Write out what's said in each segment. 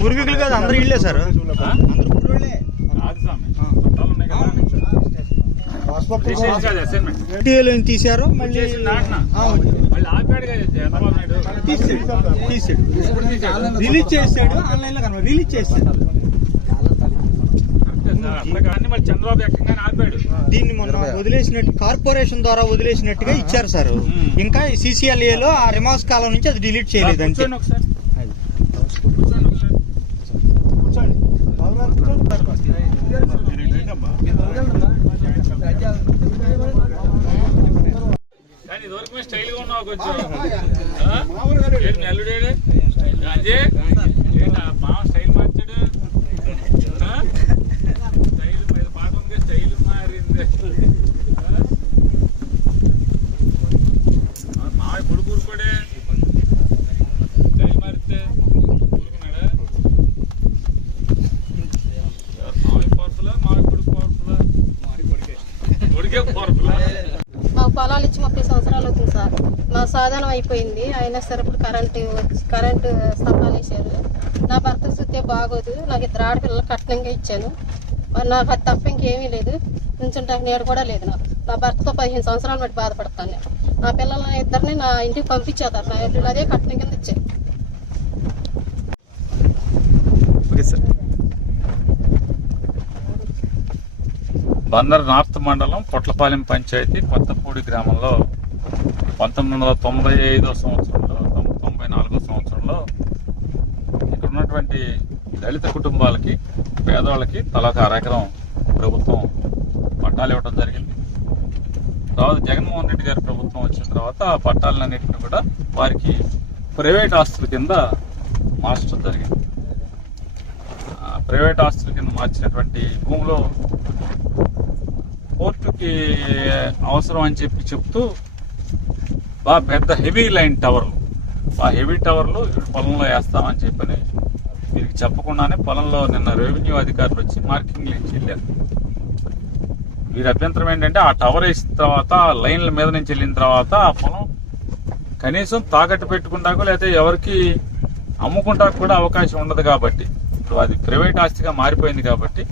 పూర్వీకులు కాదు, అందరూ ఇళ్ళే సార్. తీసారు, మళ్ళీ రిలీజ్ చేశాడు. ఆన్లైన్ లో రిలీజ్ చేశాడు. చంద్రబాబు ఎక్కగానే ఆపాడు. దీన్ని మొన్న వదిలేసినట్టు కార్పొరేషన్ ద్వారా వదిలేసినట్టుగా ఇచ్చారు సార్. ఇంకా CCLA లో ఆ రిమార్క్స్ కాలం నుంచి అది డిలీట్ చేయలేదు అంతే. కానీ ఇదివరకు స్టైల్ గా ఉన్నావు కొంచెం. నెల్లుడే అజయ్ మామ స్టైల్ మార్చాడు. స్టైల్ పాట ఉంది, స్టైల్ మారింది. మామయ్య కొడుకు ఊరుకోడే స్టైల్ మారితే ఊరుకున్నాడా? మామయ్య పవర్ఫులా, మామయ్య కొడుకు పవర్ఫులా? కొడుకే పవర్ఫులా? మాకు పొలాలు ఇచ్చి 30 సంవత్సరాలు అవుతుంది సార్. మా సాధనం అయిపోయింది. అయినా సరే ఇప్పుడు కరెంటు స్తంభాలు వేసారు. నా భర్త చూస్తే బాగోదు. నాకు 2 ఆడపిల్లలు కట్నంగా ఇచ్చాను. నాకు అది తప్ప ఇంకేమీ లేదు. నుంచుంటానికి నేడు కూడా లేదు. నా భర్తతో 15 సంవత్సరాలు బట్టి బాధపడతాను నేను. నా పిల్లలని 2 నా ఇంటికి పంపించేతారు. నా ఇల్లు అదే కట్నం కింద ఇచ్చాను. బందర్ నార్త్ మండలం పొట్లపాలెం పంచాయతీ కొత్తపూడి గ్రామంలో 1995 సంవత్సరంలో 94 సంవత్సరంలో ఇక్కడ ఉన్నటువంటి దళిత కుటుంబాలకి, పేదవాళ్ళకి తలా 1 ఎకరం ప్రభుత్వం పట్టాలు ఇవ్వడం జరిగింది. తర్వాత జగన్మోహన్ రెడ్డి గారి ప్రభుత్వం వచ్చిన తర్వాత ఆ పట్టాలన్నింటినీ కూడా వారికి ప్రైవేట్ ఆస్తుల కింద మార్చడం జరిగింది. ప్రైవేట్ ఆస్తుల కింద మార్చినటువంటి భూమిలో కోర్టుకి అవసరం అని చెప్తూ బాగా పెద్ద హెవీ లైన్ టవర్లు, ఆ హెవీ టవర్లు పొలంలో వేస్తామని చెప్పని వీరికి చెప్పకుండానే పొలంలో నిన్న రెవెన్యూ అధికారులు వచ్చి మార్కింగ్లు ఇచ్చి వెళ్ళారు. వీరి అభ్యంతరం ఏంటంటే ఆ టవర్ వేసిన తర్వాత లైన్ల మీద నుంచి వెళ్ళిన తర్వాత ఆ పొలం కనీసం తాకట్టు పెట్టుకుంటాకో లేకపోతే ఎవరికి అమ్ముకుంటాకు కూడా అవకాశం ఉండదు. కాబట్టి ఇప్పుడు అది ప్రైవేట్ ఆస్తిగా మారిపోయింది. కాబట్టి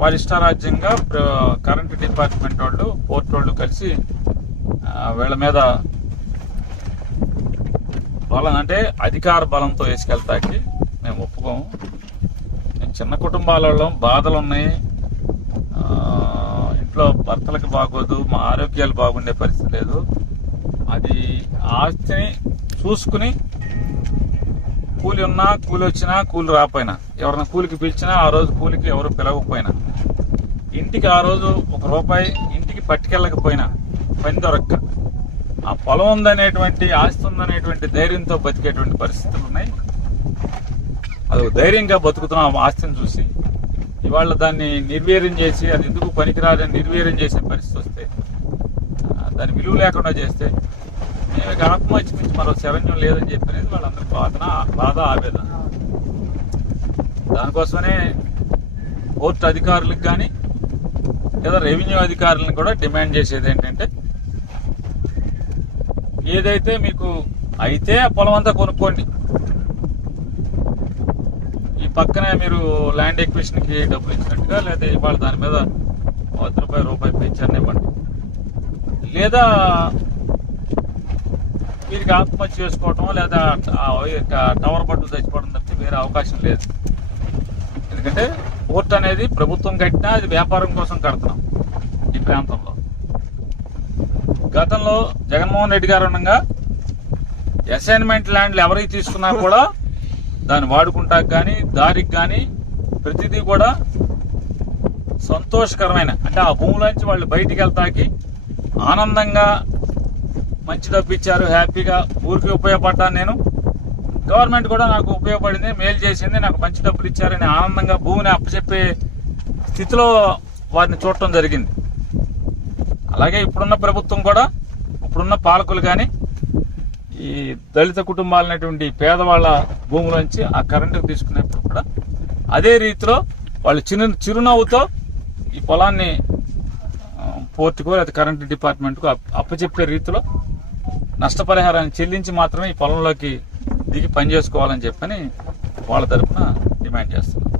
వారి ఇష్టారాజ్యంగా కరెంటు డిపార్ట్మెంట్ వాళ్ళు, పోర్ట్ వాళ్ళు కలిసి వీళ్ళ మీద బలం అంటే అధికార బలంతో వేసుకెళ్తాకి మేము ఒప్పుకోము. మేము చిన్న కుటుంబాలలో బాధలు ఉన్నాయి, ఇంట్లో భర్తలకు బాగోదు, మా ఆరోగ్యాలు బాగుండే పరిస్థితి లేదు. అది ఆస్తిని చూసుకుని కూలి ఉన్నా, కూలి వచ్చినా, కూలి రాకపోయినా, ఎవరైనా కూలికి పిలిచినా ఆ రోజు కూలికి ఎవరు పిలవకపోయినా, ఇంటికి ఆ రోజు ₹1 ఇంటికి పట్టుకెళ్ళకపోయినా, పని దొరక్క ఆ పొలం ఉందనేటువంటి, ఆస్తి ఉందనేటువంటి ధైర్యంతో బతికేటువంటి పరిస్థితులు ఉన్నాయి. అది ధైర్యంగా బతుకుతున్నాం ఆ ఆస్తిని చూసి. ఇవాళ దాన్ని నిర్వీర్యం చేసి అది ఎందుకు పనికిరాదని నిర్వీర్యం చేసే పరిస్థితి వస్తే, దాని విలువ లేకుండా చేస్తే మేము ఆత్మహత్య నుంచి మరో శరణ్యం లేదని చెప్పినది వాళ్ళందరూ బాధ, ఆవేదన. దానికోసమనే కోర్టు అధికారులకు కానీ లేదా రెవెన్యూ అధికారులను కూడా డిమాండ్ చేసేది ఏంటంటే, ఏదైతే మీకు అయితే ఆ పొలం అంతా కొనుక్కోండి. ఈ పక్కనే మీరు ల్యాండ్ ఎక్విజిషన్కి డబ్బులు ఇచ్చినట్టుగా, లేదా ఇవాళ దాని మీద ₹100 పెంచారని ఇవ్వండి. లేదా వీరికి ఆత్మహత్య చేసుకోవటం లేదా టవర్ పట్టు చచ్చిపోవడం తప్పితే వేరే అవకాశం లేదు. ఎందుకంటే పోర్ట్ అనేది ప్రభుత్వం కట్టినా అది వ్యాపారం కోసం కడుతున్నాం ఈ ప్రాంతంలో. గతంలో జగన్మోహన్ రెడ్డి గారు ఉండగా అసైన్మెంట్ ల్యాండ్లు ఎవరికి తీసుకున్నా కూడా దాన్ని వాడుకుంటాకి కానీ, దారికి కానీ ప్రతిదీ కూడా సంతోషకరమైన, అంటే ఆ భూములోంచి వాళ్ళు బయటికి వెళ్తాకి ఆనందంగా మంచి డబ్బు ఇచ్చారు, హ్యాపీగా ఊరికి ఉపయోగపడ్డాను నేను, గవర్నమెంట్ కూడా నాకు ఉపయోగపడింది, మేలు చేసింది, నాకు మంచి డబ్బులు ఇచ్చారని ఆనందంగా భూమిని అప్పచెప్పే స్థితిలో వారిని చూడటం జరిగింది. అలాగే ఇప్పుడున్న ప్రభుత్వం కూడా, ఇప్పుడున్న పాలకులు కానీ ఈ దళిత కుటుంబాలనేటువంటి పేదవాళ్ళ భూములోంచి ఆ కరెంటు తీసుకునేప్పుడు కూడా అదే రీతిలో వాళ్ళు చిరునవ్వుతో ఈ పొలాన్ని పోర్టుకో లేదా కరెంటు డిపార్ట్మెంట్కు అప్పచెప్పే రీతిలో నష్టపరిహారాన్ని చెల్లించి మాత్రమే ఈ పొలంలోకి దిగి పని చేసుకోవాలని చెప్పని వాళ్ళ తరపున డిమాండ్ చేస్తున్నారు.